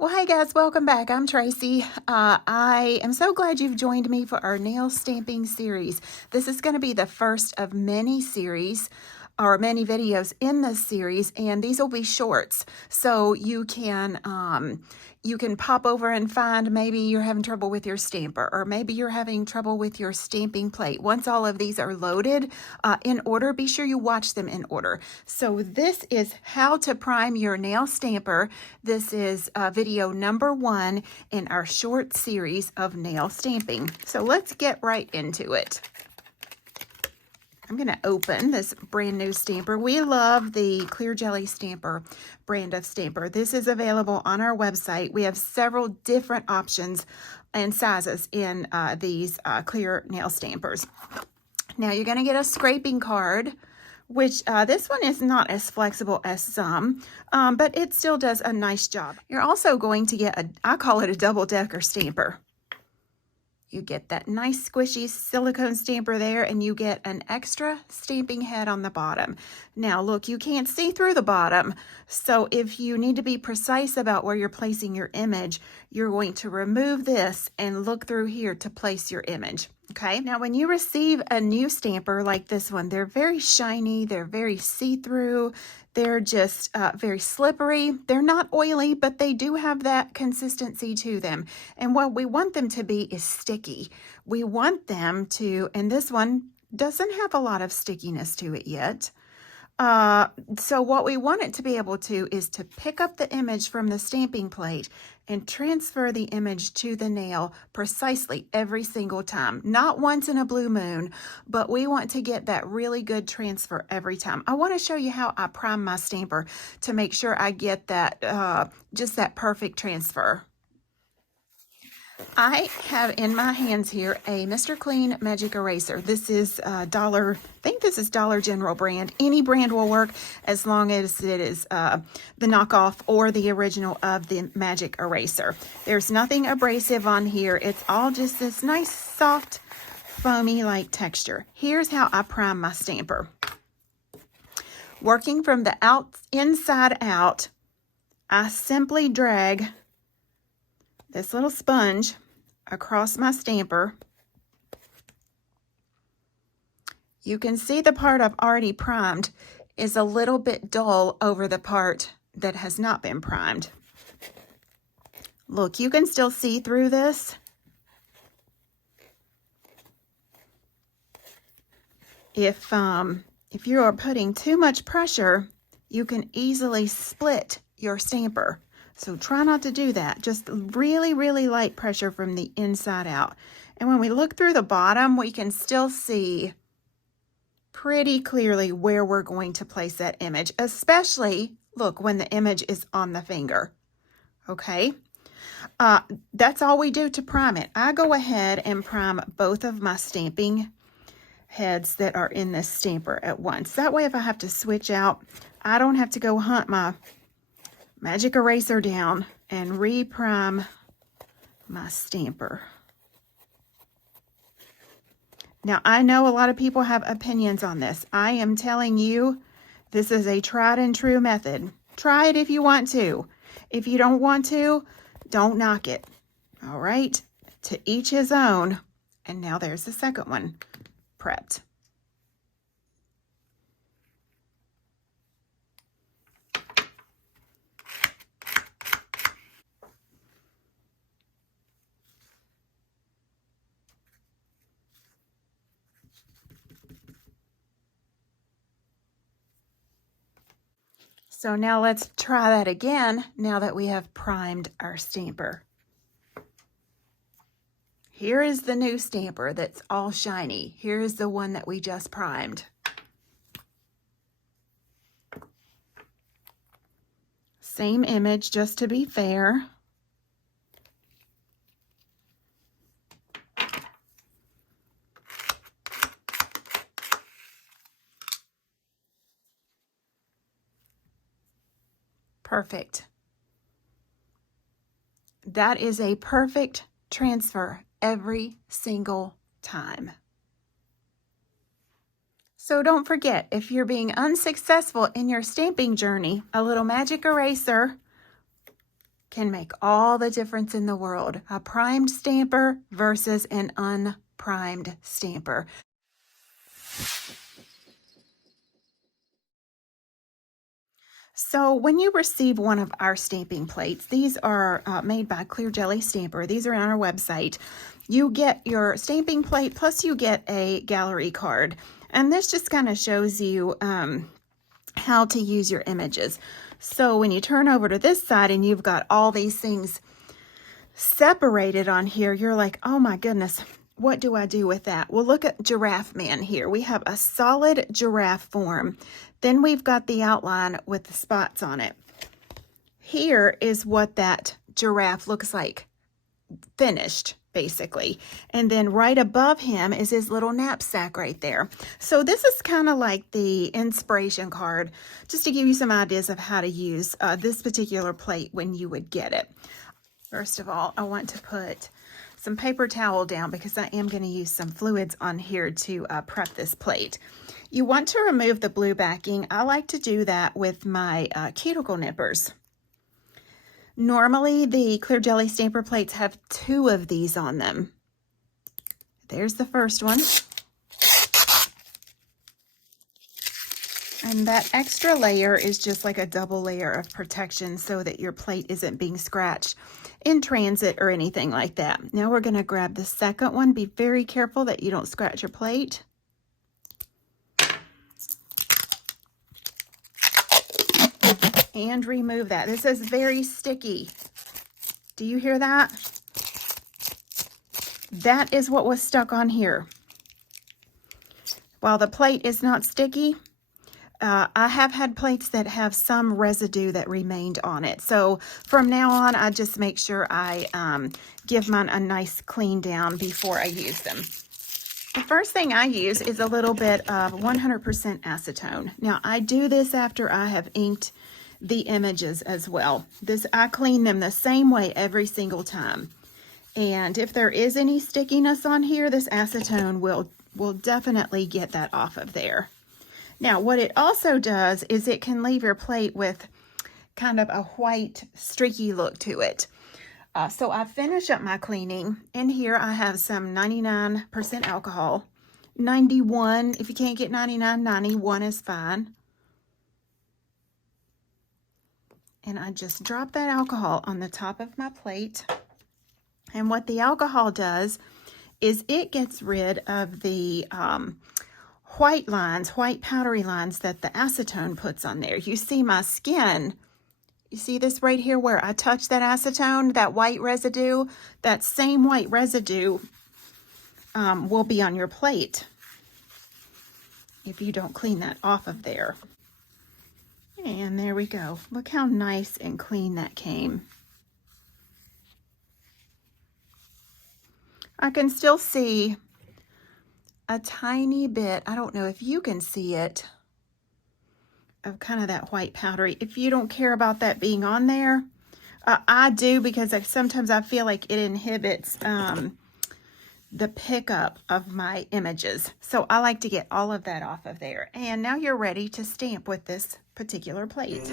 Well, hey guys, welcome back. I'm Tracy. I am so glad you've joined me for our nail stamping series. This is going to be the first of many series or many videos in this series, and these will be shorts. So you can pop over and find maybe you're having trouble with your stamper, or maybe you're having trouble with your stamping plate. Once all of these are loaded in order, be sure you watch them in order. So this is how to prime your nail stamper. This is video number 1 in our short series of nail stamping. So let's get right into it. I'm going to open this brand new stamper. We love the Clear Jelly Stamper brand of stamper. This is available on our website. We have several different options and sizes in these clear nail stampers. Now you're going to get a scraping card, which this one is not as flexible as some, but it still does a nice job. You're also going to get I call it a double-decker stamper. You get that nice squishy silicone stamper there, and you get an extra stamping head on the bottom. Now look, you can't see through the bottom, so if you need to be precise about where you're placing your image, you're going to remove this and look through here to place your image. Okay, now when you receive a new stamper like this one, they're very shiny, they're very see-through, they're just very slippery. They're not oily, but they do have that consistency to them. And what we want them to be is sticky. We want them to, and this one doesn't have a lot of stickiness to it yet. So what we want it to be able to is to pick up the image from the stamping plate and transfer the image to the nail precisely every single time. Not once in a blue moon, but we want to get that really good transfer every time. I want to show you how I prime my stamper to make sure I get that, just that perfect transfer. I have in my hands here a Mr. Clean Magic Eraser. This is I think this is Dollar General brand. Any brand will work as long as it is the knockoff or the original of the Magic Eraser. There's nothing abrasive on here. It's all just this nice, soft, foamy-like texture. Here's how I prime my stamper. Working from the inside out, I simply drag this little sponge across my stamper. You can see the part I've already primed is a little bit dull over the part that has not been primed. Look, you can still see through this. If you are putting too much pressure, you can easily split your stamper. So try not to do that. Just really, really light pressure from the inside out. And when we look through the bottom, we can still see pretty clearly where we're going to place that image, especially, look, when the image is on the finger. Okay? That's all we do to prime it. I go ahead and prime both of my stamping heads that are in this stamper at once. That way, if I have to switch out, I don't have to go hunt my Magic Eraser down and reprime my stamper. Now, I know a lot of people have opinions on this. I am telling you, this is a tried and true method. Try it if you want to. If you don't want to, don't knock it. All right? To each his own. And now there's the second one prepped. So now let's try that again now that we have primed our stamper. Here is the new stamper that's all shiny. Here is the one that we just primed. Same image, just to be fair. Perfect. That is a perfect transfer every single time. So don't forget, if you're being unsuccessful in your stamping journey, a little magic eraser can make all the difference in the world. A primed stamper versus an unprimed stamper. So when you receive one of our stamping plates, these are made by Clear Jelly Stamper. These are on our website. You get your stamping plate, plus you get a gallery card. And this just kind of shows you how to use your images. So when you turn over to this side and you've got all these things separated on here, you're like, oh my goodness, what do I do with that? Well, look at Giraffe Man here. We have a solid giraffe form. Then we've got the outline with the spots on it. Here is what that giraffe looks like finished, basically. And then right above him is his little knapsack right there. So this is kind of like the inspiration card, just to give you some ideas of how to use this particular plate when you would get it. First of all, I want to put some paper towel down because I am going to use some fluids on here to prep this plate. You want to remove the blue backing. I like to do that with my cuticle nippers. Normally, the Clear Jelly Stamper plates have 2 of these on them. There's the first one. And that extra layer is just like a double layer of protection so that your plate isn't being scratched in transit or anything like that. Now we're going to grab the second one. Be very careful that you don't scratch your plate. And remove that. This is very sticky. Do you hear that? That is what was stuck on here. While the plate is not sticky, I have had plates that have some residue that remained on it. So from now on, I just make sure I give mine a nice clean down before I use them. The first thing I use is a little bit of 100% acetone. Now, I do this after I have inked the images as well. I clean them the same way every single time. And if there is any stickiness on here, this acetone will definitely get that off of there. Now, what it also does is it can leave your plate with kind of a white, streaky look to it. So I finish up my cleaning. In here, I have some 99% alcohol. 91, if you can't get 99, 91 is fine. And I just drop that alcohol on the top of my plate. And what the alcohol does is it gets rid of the white lines, white powdery lines that the acetone puts on there. You see my skin, you see this right here where I touch that acetone, that white residue, that same white residue will be on your plate if you don't clean that off of there. And there we go. Look how nice and clean that came. I can still see a tiny bit, I don't know if you can see it, of kind of that white powdery. If you don't care about that being on there, I do, because sometimes I feel like it inhibits the pickup of my images. So I like to get all of that off of there. And now you're ready to stamp with this particular plate.